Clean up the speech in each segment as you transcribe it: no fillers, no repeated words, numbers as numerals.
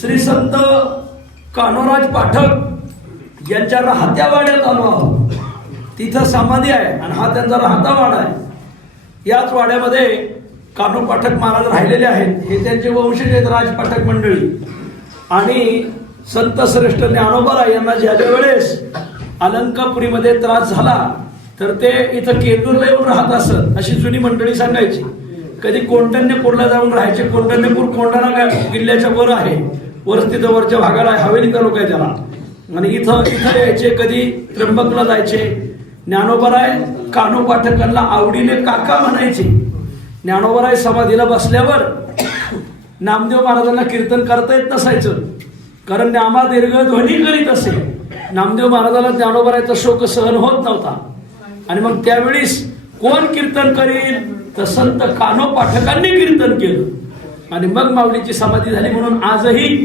श्री संत कान्होराज पाठक यांच्या राहत्या वाड्यात आलो आहोत. तिथं समाधी आहे आणि हा त्यांचा राहता वाडा आहे. याच वाड्यामध्ये कान्हो पाठक महाराज राहिलेले आहेत. हे त्यांचे वंशज आहेत, राज पाठक मंडळी. आणि संत श्रेष्ठ ज्ञानोबा यांना ज्या वेळेस अलंकापुरीमध्ये त्रास झाला तर ते इथं केंदूरला येऊन राहत असत अशी जुनी मंडळी सांगायची. कधी कोंढाण्यापूरला जाऊन राहायचे. कोंढाण्यापूर कोंढाणा किल्ल्याच्या वर आहे, वर तिथं वरच्या भागाला हवेली तालुका आहे त्याला. आणि इथं यायचे. कधी त्र्यंबकला जायचे. ज्ञानोबाराय कान्हो पाठकांना आवडीने काका म्हणायचे. ज्ञानोबाराय समाधीला बसल्यावर नामदेव महाराजांना कीर्तन करता येत नसायचं, कारण नामा दीर्घ ध्वनी करीत असे. नामदेव महाराजांना ज्ञानोबारायचा शोक सहन होत नव्हता. आणि मग त्यावेळेस कोण कीर्तन करील तर संत कान्हो पाठकांनी कीर्तन केलं. आणि मग माऊलीची समाधी झाली. म्हणून आजही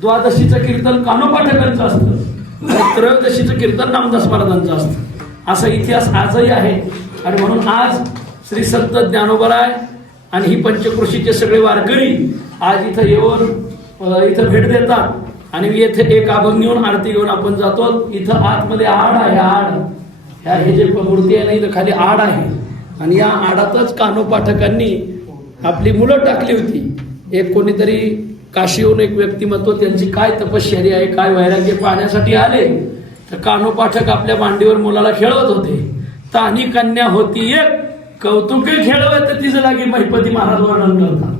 द्वादशीचं कीर्तन कान्हो पाठकांचं असतं, त्रयोदशीचं कीर्तन नामदास महाराजांचं असतं. असा इतिहास आजही आहे. आणि म्हणून आज श्री संत ज्ञानोबाराय आणि ही पंचक्रोशीचे सगळे वारकरी आज इथं येऊन इथं भेट देतात. आणि येथे एक अभंग घेऊन आरती घेऊन आपण जातो. इथं आतमध्ये आड आहे. आड हे जे मूर्ती आहे ना, इथं खाली आड आहे. आणि या आडातच कान्हो पाठकांनी आपली मुलं टाकली होती. एक कोणीतरी काशीहून एक व्यक्तिमत्व, त्यांची काय तपश्चर्या आहे, काय वैराग्य पाहण्यासाठी आले. तर कान्हो पाठक आपल्या मांडीवर मुलाला खेळवत होते. तानी कन्या होती एक कौतुके खेळवत तिचं लागे महिपती महाराज वर्णन करतात.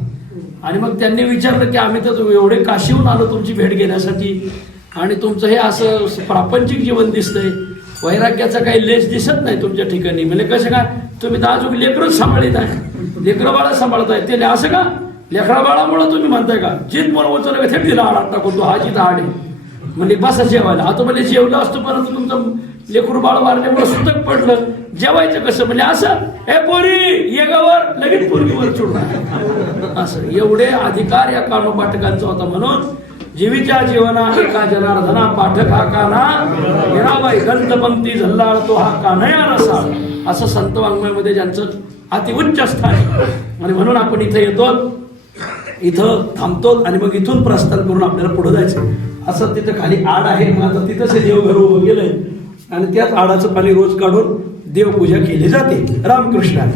आणि मग त्यांनी विचारलं की आम्ही तर एवढे काशीहून आलो तुमची भेट घेण्यासाठी, आणि तुमचं हे असं प्रापंचिक जीवन दिसतंय, वैराग्याचा काही लेस दिसत नाही तुमच्या ठिकाणी. म्हणजे कसं काय तुम्ही दाजूक लेकरच सांभाळीत आहे, लेकरं बाळा सांभाळताय. ते असं का लेकरा बाळामुळे तुम्ही म्हणताय का? जित मला उचललं थेट तिला आड टाकून तो हा जिथं आड आहे म्हणजे बसा जेवायला. आता म्हणजे जेवलं असतं, परंतु तुमचं लेकरू बाळ वारल्यामुळे सुतक पडलं, जेवायचं कसं? म्हणजे असं हे पोरी येगावर लगेच पोरगीवर चुडणार असं. एवढे अधिकार या कान्हो पाठकांचा होता. म्हणून जीवीच्या जीवना एका जनार्दना पाठक हा कान्हा येणाबाई ग्रंथपंक्ती झल्लाळ तो हा कान्हया रसा, असं संत वाङ्मयामध्ये ज्यांचं अतिउच्च स्थान आहे. आणि म्हणून आपण इथं येतो, इथं थांबतो आणि मग इथून प्रस्थान करून आपल्याला पुढे जायचं. असं तिथं खाली आड आहे. मग आता तिथंच देवघर उभं गेलंय आणि त्याच आडाचं पाणी रोज काढून देवपूजा केली जाते. रामकृष्ण.